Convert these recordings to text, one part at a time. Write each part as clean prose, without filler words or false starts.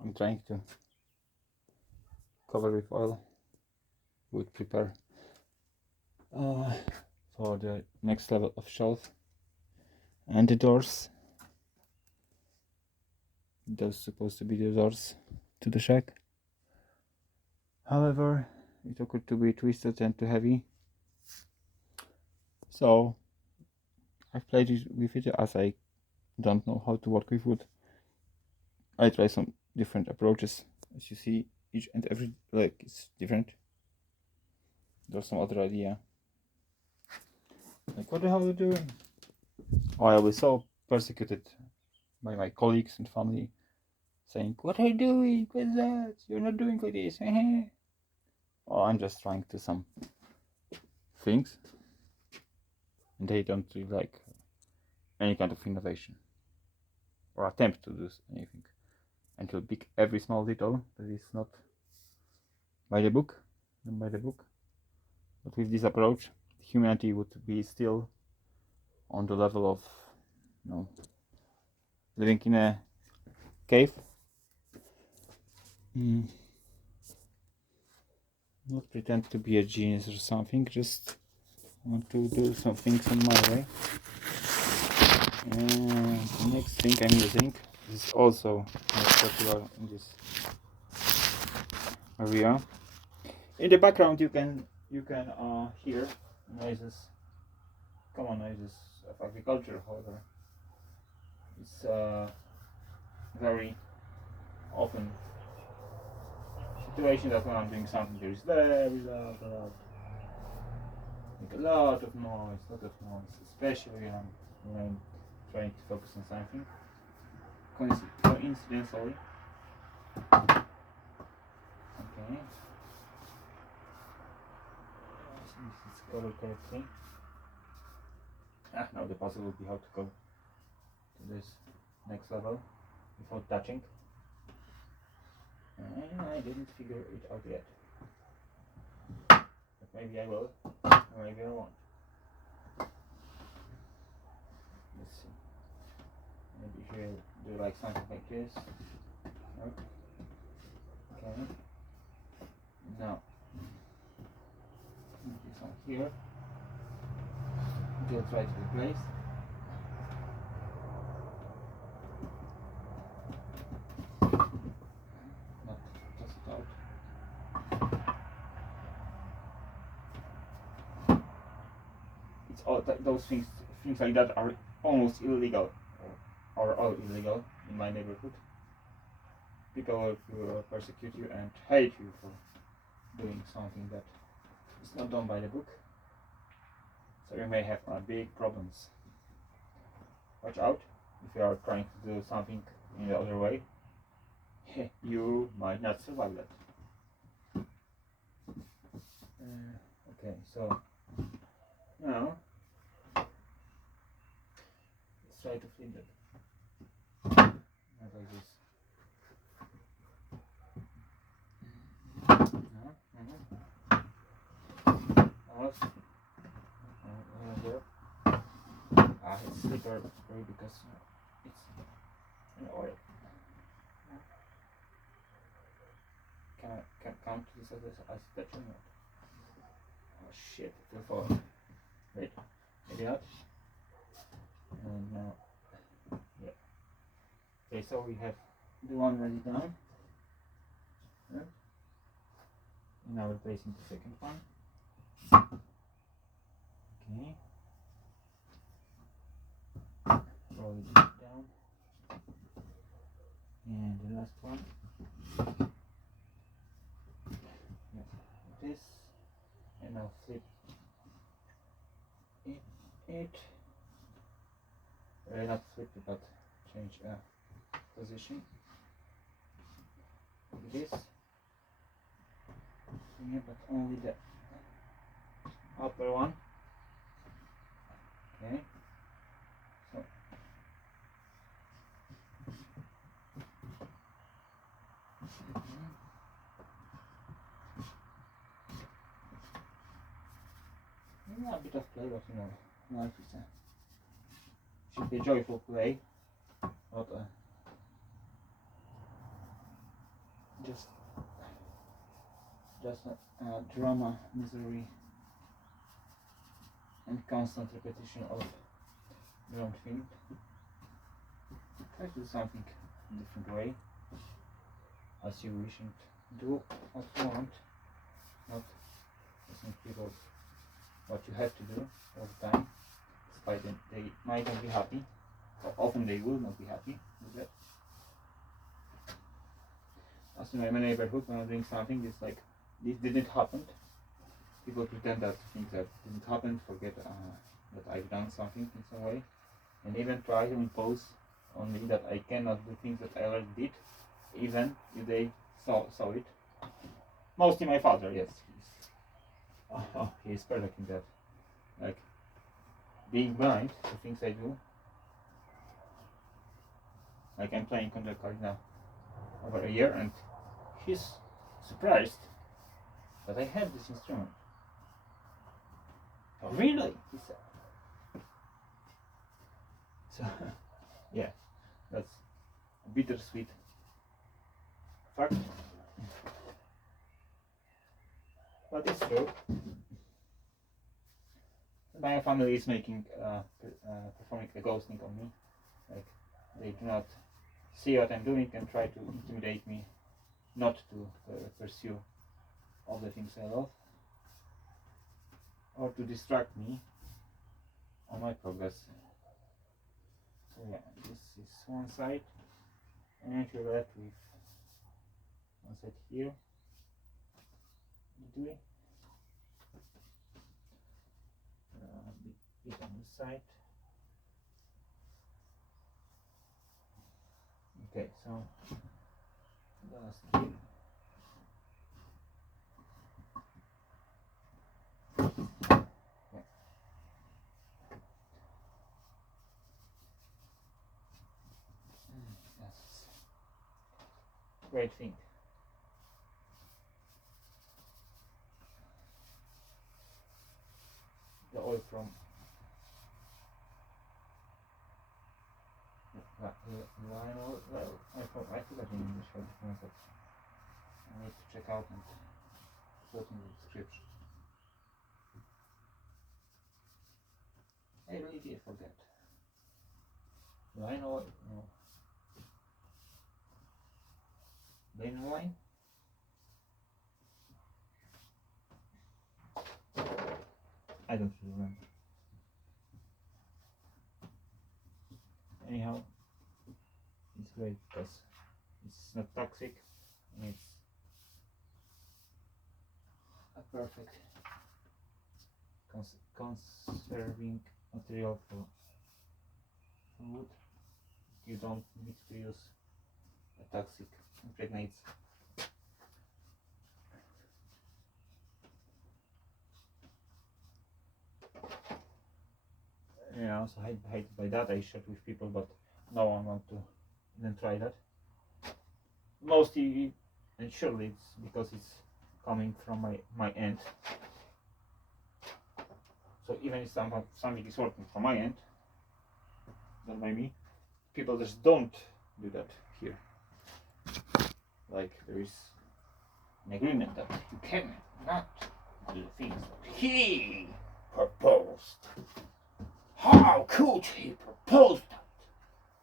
I'm trying to cover with oil, would prepare for the next level of shelf. And the doors, those supposed to be the doors to the shack. However, it occurred to be twisted and too heavy, so I've played with it as I don't know how to work with wood. I try some different approaches. As you see, each and every leg is different. There's some other idea. Like, what the hell are you doing? Oh, I was so persecuted by my colleagues and family, saying, "What are you doing? What's that? You're not doing like this." Oh, I'm just trying to some things, and they don't really like any kind of innovation or attempt to do anything, and to pick every small detail that is not by the book. But with this approach, humanity would be still on the level of, living in a cave. Not pretend to be a genius or something, just want to do some things on my way. And the next thing I'm using is also popular in this area. In the background you can hear noises, common noises of agriculture. However, it's very often situation that when I'm doing something there is very loud, like a lot of noise, especially when I'm trying to focus on something. Coincidentally, okay, it's colored correctly. Now the puzzle will be how to go to this next level without touching. And I didn't figure it out yet. But maybe I will, or maybe I won't. Let's see. Maybe here do like something like this. Nope. Okay. Now this one here. Until try to replace. Not just it out. It's all those things like that are almost illegal, or all illegal in my neighborhood. People will persecute you and hate you for doing something that is not done by the book. So you may have big problems. Watch out if you are trying to do something in the other way. You might not survive that. Okay, so now let's try to flip that. Like this. Almost. It's slippery because it's an oil. Can I count this as that or not? Oh shit, it will fall. Wait, maybe not. And now, yeah. Okay, so we have the one ready down. Yeah. And now we're placing the second one. Okay. Roll it down. And the last one. Yeah, like this. And now flip it. Not flip it, but change position. Like this. Yeah, but only the upper one. Okay. So yeah, a bit of play, but life is should be a joyful play, not a just drama, misery, and constant repetition of your own thing. Try to do something in a different way, as you wish, and do what you want, not listening to people what you have to do all the time, despite that they might not be happy, or often they will not be happy with that. As in my neighborhood, when I'm doing something, it's like this didn't happen. People pretend that things that didn't happen, forget that I've done something in some way, and even try to impose on me that I cannot do things that I already did, even if they saw it. Mostly my father, yes, he's perfect in that. Like being blind to things I do. Like I'm playing on the ocarina over a year, and he's surprised that I have this instrument. Oh, really? He said. So, yeah, that's a bittersweet fact. But it's true. My family is making, performing a ghosting on me. Like, they do not see what I'm doing and try to intimidate me not to pursue all the things I love, or to distract me on my progress. So yeah, this is one side, and you're left with one side here. Do it. Bit on this side. Okay, so last here. Yeah. Yes. Great thing. The oil from vinyl. Well, I forgot in English how to pronounce it. I need to check out and put in the description. I really did forget. Vinyl, no. Vinyl wine? I don't remember. Anyhow, it's great because it's not toxic, and it's a perfect conserving material for wood. You don't need to use a toxic impregnates. Yeah, also hate by that. I shared with people, but no one want to even try that. Mostly, and surely it's because it's coming from my end. So even if something is working from my end, not by me, people just don't do that here. Like there is an agreement that you cannot do things that he proposed. How could he propose that?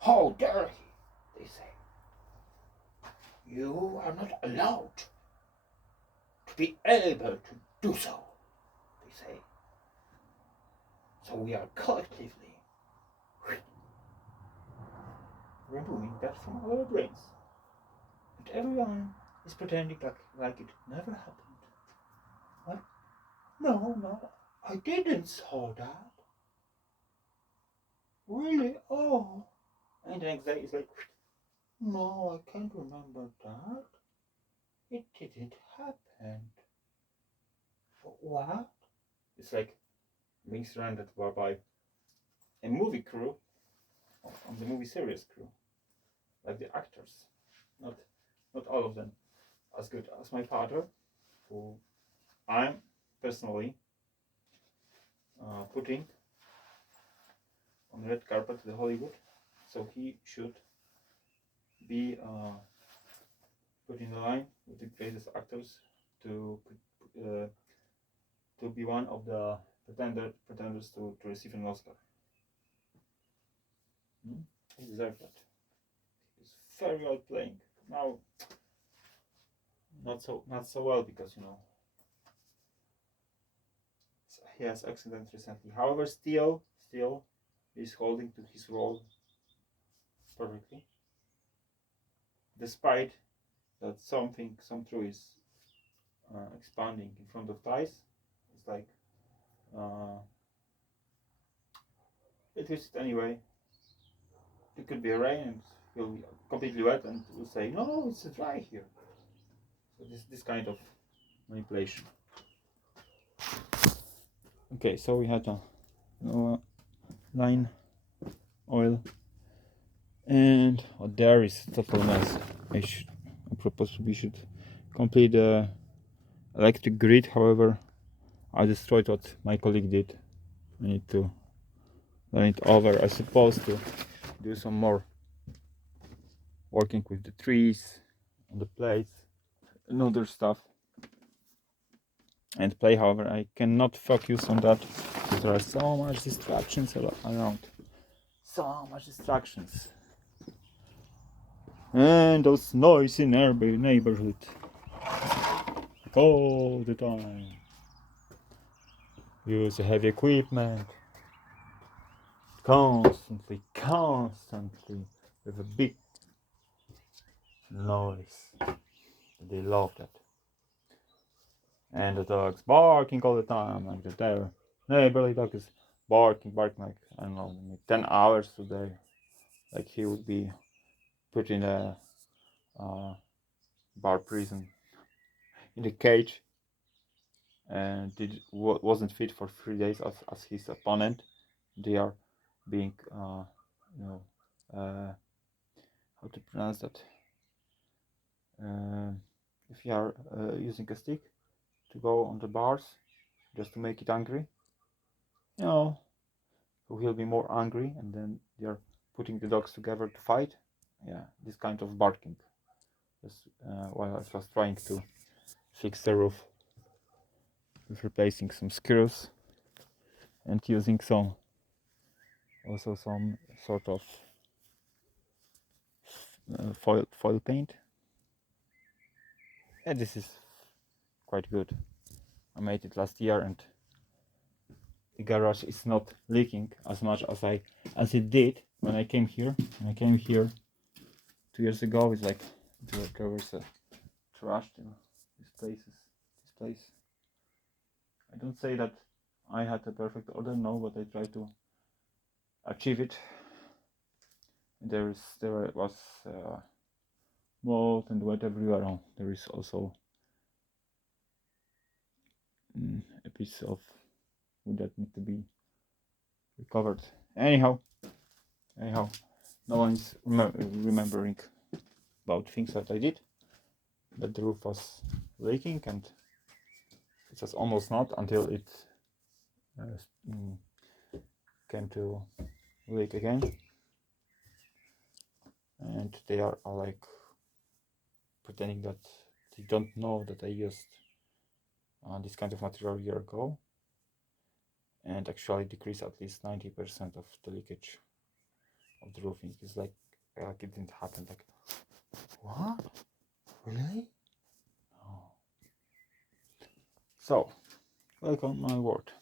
How dare he? They say. You are not allowed to be able to do so, they say. So we are collectively removing that from our brains. And everyone is pretending like it never happened. What? No, I didn't saw that. Really? Oh. And the next day it's like, no, I can't remember that. It didn't happen. What? It's like being surrounded by a movie crew, on the movie series crew, like the actors, not all of them as good as my father, who I'm personally putting on the red carpet to the Hollywood, so he should be put in the line with the greatest actors to uh, to be one of the pretenders to receive an Oscar. He deserved that. He's very well playing. Now, not so well because he has accident recently. However, still he's holding to his role perfectly, despite that some truth is expanding in front of ties. It's like it is anyway. It could be a rain and he'll be completely wet, and we'll say no, it's dry here. So this kind of manipulation. Okay, so we had a line oil, and there is total mess. I propose we should complete the electric grid. However, I destroyed what my colleague did. I need to learn it over. I suppose to do some more working with the trees on the plates and other stuff and play. However, I cannot focus on that because there are so much distractions around. So much distractions. And those noisy neighborhood all the time. Use heavy equipment constantly with a big noise. They love that. And the dog's barking all the time, like their neighborly dog is barking like, I don't know, 10 hours a day. Like he would be put in a bar prison in the cage, and wasn't fit for 3 days as his opponent. They are being how to pronounce that, if you are using a stick to go on the bars just to make it angry, so he'll be more angry, and then they are putting the dogs together to fight. Yeah, this kind of barking. Just while I was trying to fix the roof with replacing some screws and using some sort of foil paint. And this is quite good. I made it last year, and the garage is not leaking as much as it did when I came here. When I came here 2 years ago, it's like there was a trash. This place. I don't say that I had a perfect order, no, but I try to achieve it. And there was mold and wet everywhere. Oh, there is also a piece of wood that need to be recovered. Anyhow, no one's remembering about things that I did. But the roof was leaking, and it was almost not until it came to leak again. And they are like pretending that they don't know that I used this kind of material a year ago, and actually decrease at least 90% of the leakage of the roofing. It's like it didn't happen. Like, what? Really? No. So, welcome my word.